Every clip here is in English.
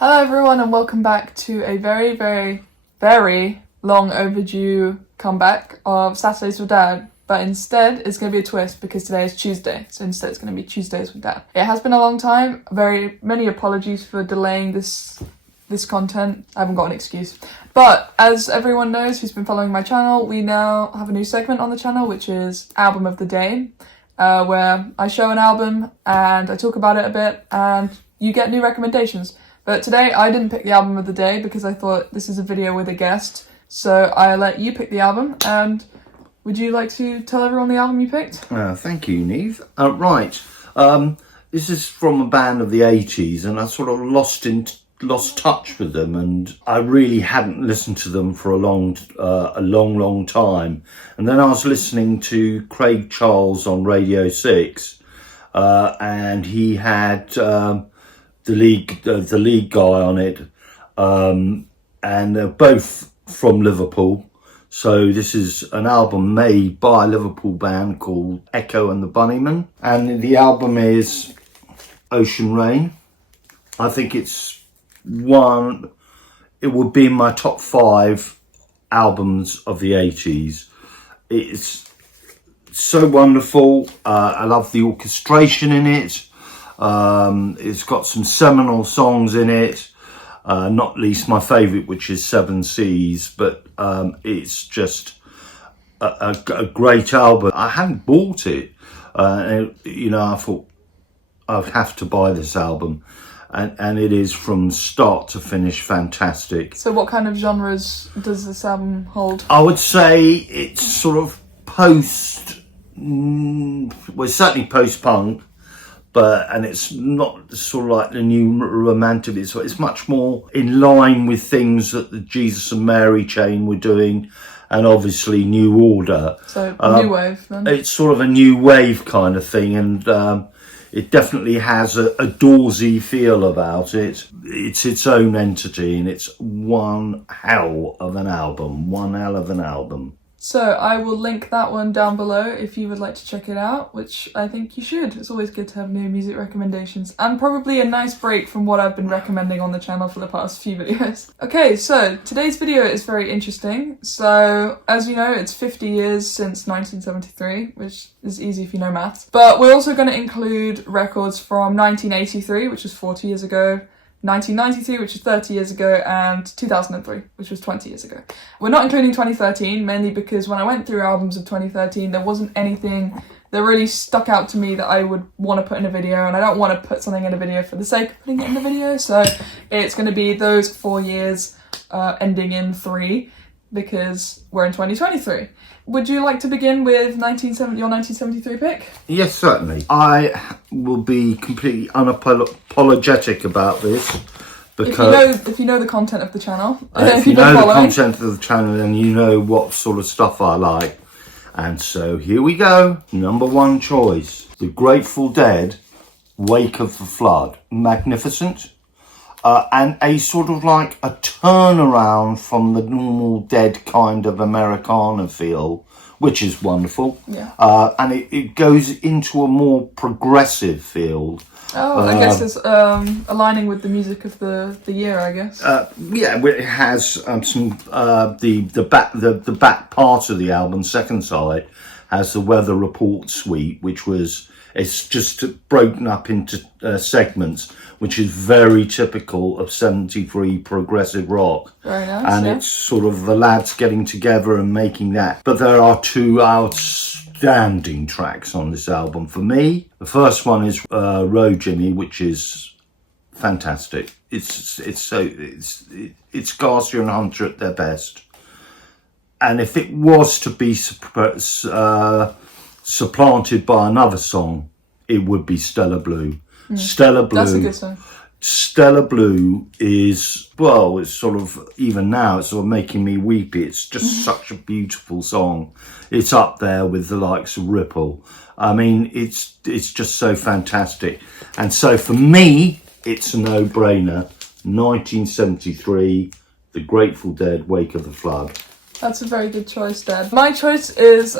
Hello everyone and welcome back to a very, very, very long overdue comeback of Saturdays with Dad. But instead, it's going to be a twist because today is Tuesday. So instead, it's going to be Tuesdays with Dad. It has been a long time. Very many apologies for delaying this content. I haven't got an excuse. But as everyone knows who's been following my channel, we now have a new segment on the channel, which is Album of the Day, where I show an album and I talk about it a bit and you get new recommendations. But today, I didn't pick the album of the day because I thought this is a video with a guest. So I let you pick the album, and would you like to tell everyone the album you picked? Thank you, Neve. Right. This is from a band of the 80s, and I sort of lost touch with them, and I really hadn't listened to them for a long time. And then I was listening to Craig Charles on Radio 6, and he had the lead guy on it, and they're both from Liverpool. So this is an album made by a Liverpool band called Echo and the Bunnymen, and the album is Ocean Rain. I think it would be in my top 5 albums of the 80s. It's so wonderful. I love the orchestration in it. It's got some seminal songs in it, not least my favourite, which is Seven Seas, but it's just a great album. I hadn't bought it, I thought I'd have to buy this album, and it is from start to finish fantastic. So what kind of genres does this album hold? I would say it's sort of certainly post-punk, and it's not sort of like the new romantic. It's much more in line with things that the Jesus and Mary chain were doing, and obviously New Order. So new wave then? It's sort of a new wave kind of thing, and it definitely has a Dawsey feel about it. It's its own entity, and it's one hell of an album. So I will link that one down below if you would like to check it out, which I think you should. It's always good to have new music recommendations, and probably a nice break from what I've been recommending on the channel for the past few videos. Okay, so today's video is very interesting. So as you know, it's 50 years since 1973, which is easy if you know maths. But we're also going to include records from 1983, which was 40 years ago, 1993, which was 30 years ago, and 2003, which was 20 years ago. We're not including 2013, mainly because when I went through albums of 2013, there wasn't anything that really stuck out to me that I would want to put in a video, and I don't want to put something in a video for the sake of putting it in a video, so it's going to be those 4 years ending in 3, because we're in 2023. Would you like to begin with your 1973 pick? Yes, certainly. I will be completely unapologetic about this, because if you know the content of the channel, if you know the content of the channel, then you know what sort of stuff I like. And so here we go. Number 1 choice: The Grateful Dead, Wake of the Flood. Magnificent. And a sort of like a turnaround from the normal Dead kind of Americana feel, which is wonderful. Yeah. And it goes into a more progressive field. Oh, I guess it's aligning with the music of the year, I guess. Yeah, it has some the back part of the album, second side, has the Weather Report suite, which it's just broken up into segments, which is very typical of 73 progressive rock. Very nice. And it's sort of the lads getting together and making that. But there are 2 outstanding tracks on this album for me. The first one is Road Jimmy, which is fantastic. It's Garcia and Hunter at their best. And if it was to be supplanted by another song, it would be Stella Blue. Stella Blue. That's a good song. Stella Blue is, well, it's sort of, even now, it's sort of making me weepy. It's just such a beautiful song. It's up there with the likes of Ripple. I mean, it's just so fantastic. And so for me, it's a no-brainer. 1973, The Grateful Dead, Wake of the Flood. That's a very good choice, Dad. My choice is,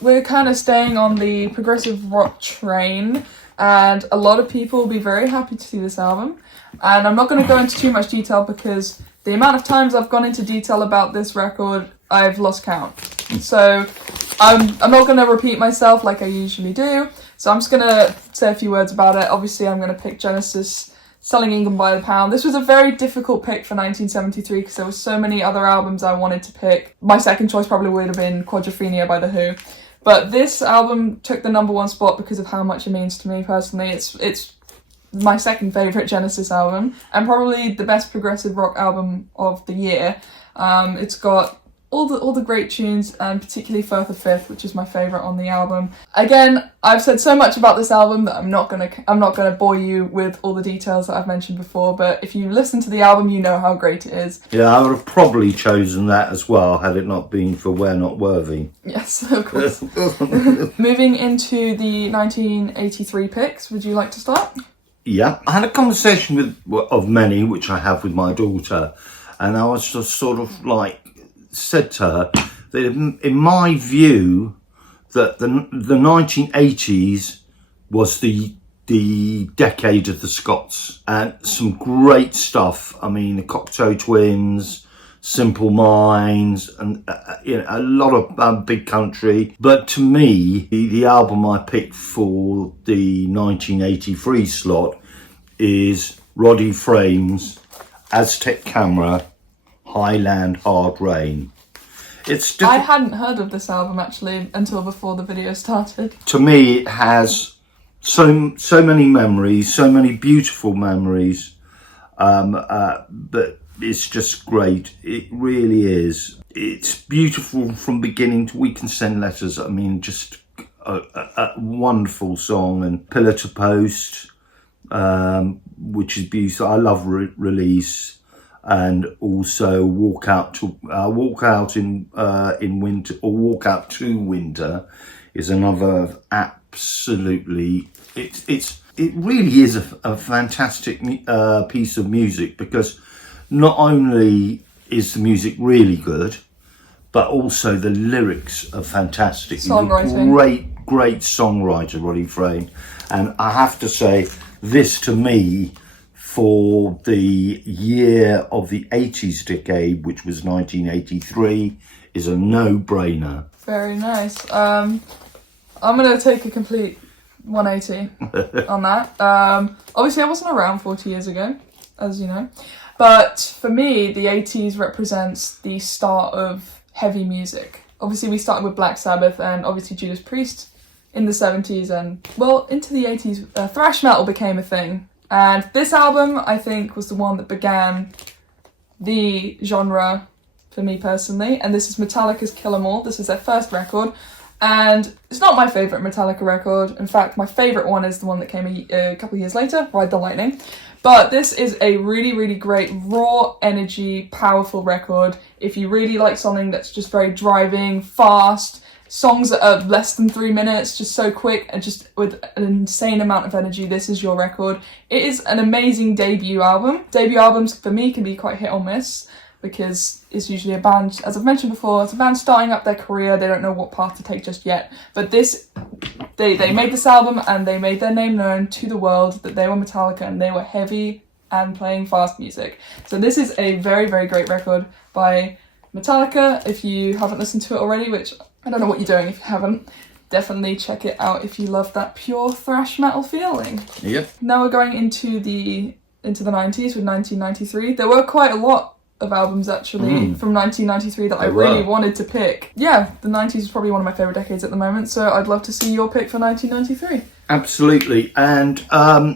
we're kind of staying on the progressive rock train, and a lot of people will be very happy to see this album. And I'm not going to go into too much detail because the amount of times I've gone into detail about this record, I've lost count. So I'm not going to repeat myself like I usually do. So I'm just going to say a few words about it. Obviously, I'm going to pick Genesis, Selling England by the Pound. This was a very difficult pick for 1973 because there were so many other albums I wanted to pick. My second choice probably would have been Quadrophenia by The Who. But this album took the number one spot because of how much it means to me personally. It's my second favourite Genesis album and probably the best progressive rock album of the year. It's got all the great tunes, and particularly Further Fifth, which is my favourite on the album. Again, I've said so much about this album that I'm not gonna bore you with all the details that I've mentioned before, but if you listen to the album, you know how great it is. Yeah, I would have probably chosen that as well had it not been for We're Not Worthy. Yes, of course. Moving into the 1983 picks, would you like to start? Yeah, I had a conversation of many, which I have with my daughter, and I was just sort of like said to her that in my view that the 1980s was the decade of the Scots, and some great stuff. I mean, the Cocteau Twins, Simple Minds, and a lot of Big Country. But to me, the album I picked for the 1983 slot is Roddy Frame's Aztec Camera, Highland Hard Rain. I hadn't heard of this album actually until before the video started. To me, it has so many memories, so many beautiful memories, but it's just great. It really is. It's beautiful from beginning to We Can Send Letters. I mean, just a wonderful song. And Pillar to Post, which is beautiful. I love Release. And also Walk Out in Winter, or Walk Out to Winter, is another absolutely. It really is a fantastic piece of music, because not only is the music really good, but also the lyrics are fantastic. Songwriting. Great songwriter, Roddy Frame, and I have to say, this to me, for the year of the 80s decade, which was 1983, is a no-brainer. Very nice. I'm going to take a complete 180 on that. Obviously, I wasn't around 40 years ago, as you know. But for me, the 80s represents the start of heavy music. Obviously, we started with Black Sabbath and obviously Judas Priest in the 70s, and, well, into the 80s, thrash metal became a thing. And this album, I think, was the one that began the genre for me personally. And this is Metallica's Kill 'Em All. This is their first record. And it's not my favourite Metallica record. In fact, my favourite one is the one that came a couple of years later, Ride the Lightning. But this is a really, really great, raw energy, powerful record. If you really like something that's just very driving, fast, songs that are less than 3 minutes, just so quick and just with an insane amount of energy, this is your record. It is an amazing debut album. Debut albums for me can be quite hit or miss, because it's usually a band, as I've mentioned before, it's a band starting up their career, they don't know what path to take just yet. But this, they made this album and they made their name known to the world that they were Metallica and they were heavy and playing fast music. So this is a very, very great record by Metallica. If you haven't listened to it already, which I don't know what you're doing if you haven't, definitely check it out if you love that pure thrash metal feeling. Yep. Now we're going into the 90s with 1993. There were quite a lot of albums actually from 1993 that I really wanted to pick. Yeah, the 90s is probably one of my favourite decades at the moment, so I'd love to see your pick for 1993. Absolutely, and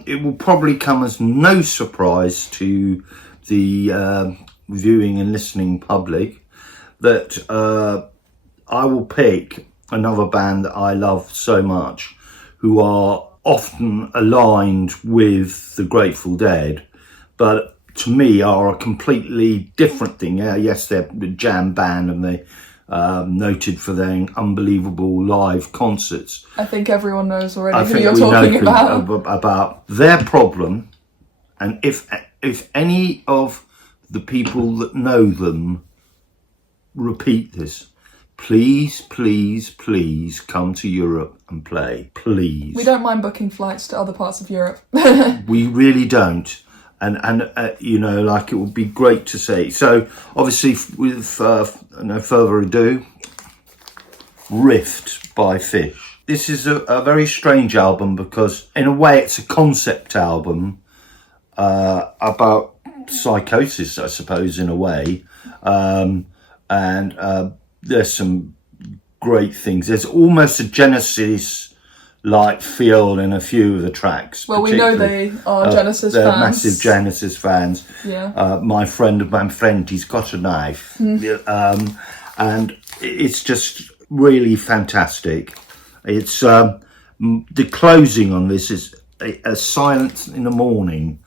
it will probably come as no surprise to the viewing and listening public that I will pick another band that I love so much, who are often aligned with the Grateful Dead, but to me are a completely different thing. Yes, they're a jam band and they noted for their unbelievable live concerts. I think everyone knows already who you're talking about their problem, and if any of the people that know them repeat this, please, please, please come to Europe and play. Please. We don't mind booking flights to other parts of Europe. We really don't. And you know, like, it would be great to see. So obviously, with no further ado, Rift by Fish. This is a very strange album because in a way it's a concept album about psychosis, I suppose, in a way. And there's some great things. There's almost a Genesis-like feel in a few of the tracks. Well, we know they are Genesis they're fans. Massive Genesis fans. Yeah. My friend, he's got a knife. And it's just really fantastic. It's the closing on this is a Silence in the Morning,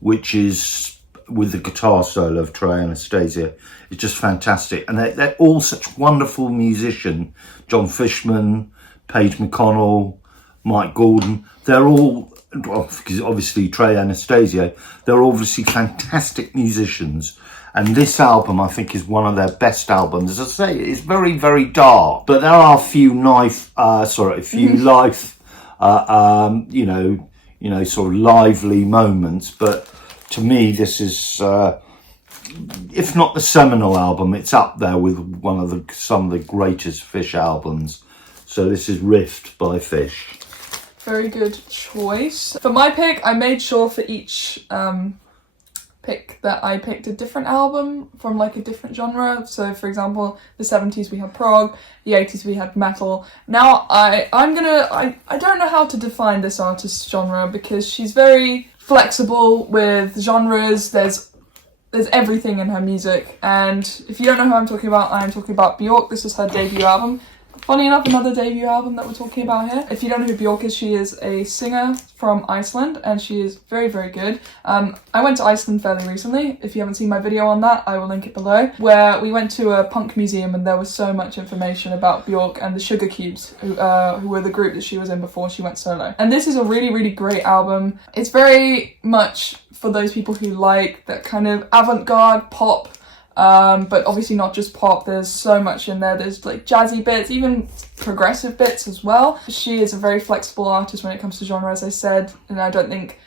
which is with the guitar solo of Trey Anastasia. It's just fantastic, and they're all such wonderful musicians. John Fishman, Paige McConnell, Mike Gordon. They're all, well, because obviously Trey Anastasia, they're obviously fantastic musicians. And this album, I think, is one of their best albums. As I say, it's very, very dark, but there are a few life, sort of lively moments. But to me, this is, if not the seminal album, it's up there with some of the greatest Fish albums. So this is Rift by Fish. Very good choice. For my pick, I made sure for each pick that I picked a different album from like a different genre. So for example, the 70s we had prog, the 80s we had metal. Now I don't know how to define this artist's genre because she's very flexible with genres. There's everything in her music, and if you don't know who I'm talking about, I'm talking about Bjork. This is her debut album. Funny enough, another debut album that we're talking about here. If you don't know who Bjork is, she is a singer from Iceland, and she is very, very good. I went to Iceland fairly recently. If you haven't seen my video on that, I will link it below, where we went to a punk museum and there was so much information about Bjork and the Sugar Cubes, who were the group that she was in before she went solo. And this is a really, really great album. It's very much for those people who like that kind of avant-garde pop, but obviously not just pop. There's so much in there. There's like jazzy bits, even progressive bits as well. She is a very flexible artist when it comes to genre, as I said, and I don't think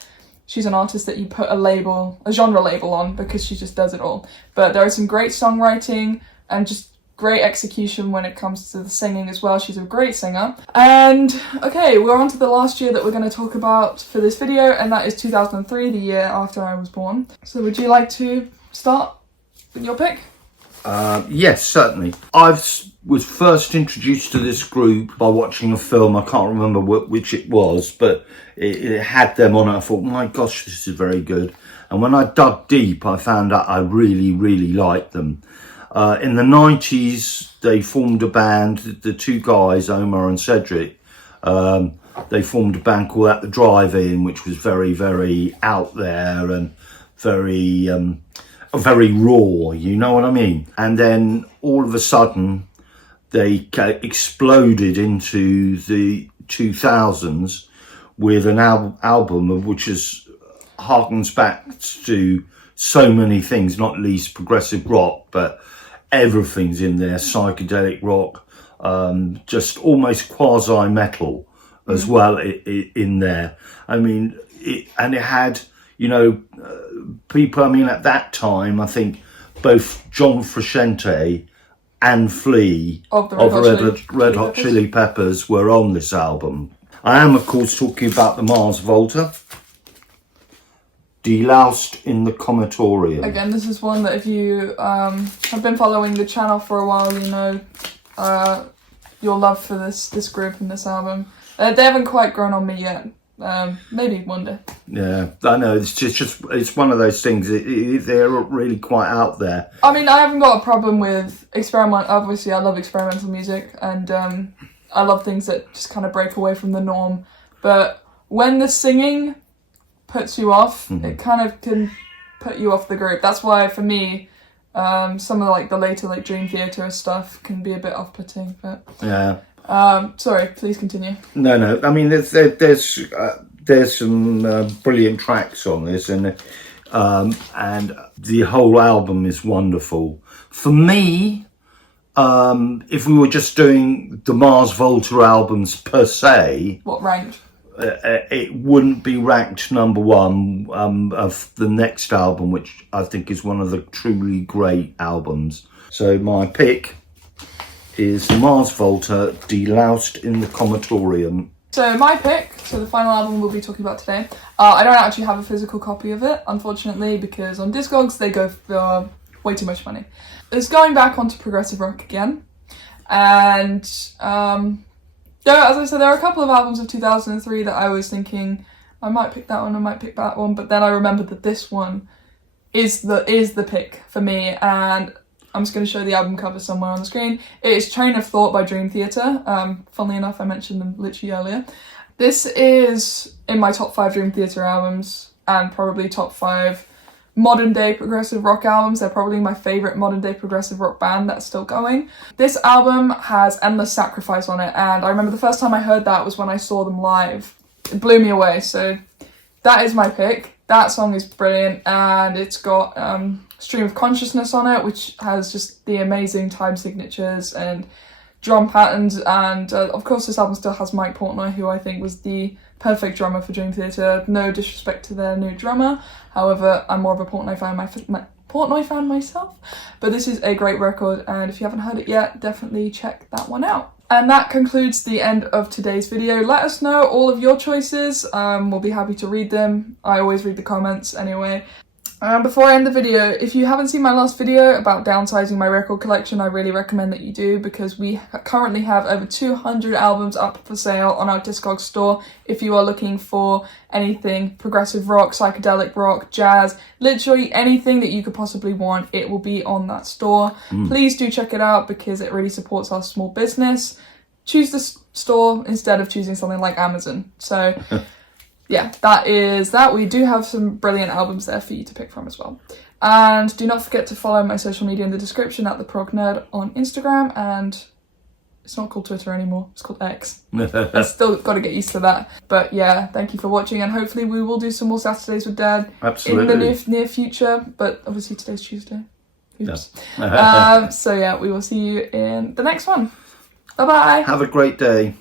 she's an artist that you put a genre label on, because she just does it all. But there is some great songwriting and just great execution when it comes to the singing as well. She's a great singer. And okay, we're on to the last year that we're going to talk about for this video, and that is 2003, the year after I was born. So would you like to start with your pick? Yes, certainly. I was first introduced to this group by watching a film. I can't remember which it was, but it had them on it. I thought, my gosh, this is very good. And when I dug deep, I found out I really, really liked them. In the 90s, they formed a band, the two guys, Omar and Cedric. They formed a band called At the Drive-In, which was very, very out there and very raw, you know what I mean? And then all of a sudden, they exploded into the 2000s with an album of which harkens back to so many things, not least progressive rock, but everything's in there, psychedelic rock, just almost quasi-metal as well in there. I mean, it had, you know, people, I mean, at that time, I think both John Frusciante and Flea of Red Hot Chili Peppers were on this album. I am, of course, talking about the Mars Volta. Deloused in the Comatorium. Again, this is one that if you have been following the channel for a while, you know your love for this group and this album. They haven't quite grown on me yet. Maybe one day. Yeah, I know. It's one of those things. They're really quite out there. I mean, I haven't got a problem with Obviously, I love experimental music, and I love things that just kind of break away from the norm. But when the singing puts you off, it kind of can put you off the group. That's why, for me, some of like the later like Dream Theater stuff can be a bit off-putting. But yeah. Sorry, please continue. No. I mean, there's some brilliant tracks on this, and the whole album is wonderful. For me, if we were just doing the Mars Volta albums per se, What ranked? it wouldn't be ranked number one of the next album, which I think is one of the truly great albums. So my pick is Mars Volta, Deloused in the Comatorium. So my pick, so the final album we'll be talking about today, I don't actually have a physical copy of it, unfortunately, because on Discogs they go for way too much money. It's going back onto progressive rock again, and as I said, there are a couple of albums of 2003 that I was thinking, I might pick that one, I might pick that one, but then I remembered that this one is the pick for me, and I'm just going to show the album cover somewhere on the screen. It is Train of Thought by Dream Theater. Funnily enough, I mentioned them literally earlier. This is in my top 5 Dream Theater albums, and probably top 5 modern day progressive rock albums. They're probably my favourite modern day progressive rock band that's still going. This album has Endless Sacrifice on it, and I remember the first time I heard that was when I saw them live. It blew me away, so that is my pick. That song is brilliant, and it's got Stream of Consciousness on it, which has just the amazing time signatures and drum patterns, and of course this album still has Mike Portnoy, who I think was the perfect drummer for Dream Theater. No disrespect to their new drummer, however I'm more of a Portnoy fan myself, but this is a great record, and if you haven't heard it yet, definitely check that one out. And that concludes the end of today's video. Let us know all of your choices. We'll be happy to read them. I always read the comments anyway. Before I end the video, if you haven't seen my last video about downsizing my record collection, I really recommend that you do, because we currently have over 200 albums up for sale on our Discogs store. If you are looking for anything progressive rock, psychedelic rock, jazz, literally anything that you could possibly want, it will be on that store. Please do check it out, because it really supports our small business. Choose the store instead of choosing something like Amazon. So yeah, that is that. We do have some brilliant albums there for you to pick from as well. And do not forget to follow my social media in the description at The Prog Nerd on Instagram, and it's not called Twitter anymore, it's called X. I've still got to get used to that. But yeah, thank you for watching, and hopefully we will do some more Saturdays with Dad. Absolutely. In the near future, but obviously today's Tuesday. Oops. So yeah, we will see you in the next one. Bye bye. Have a great day.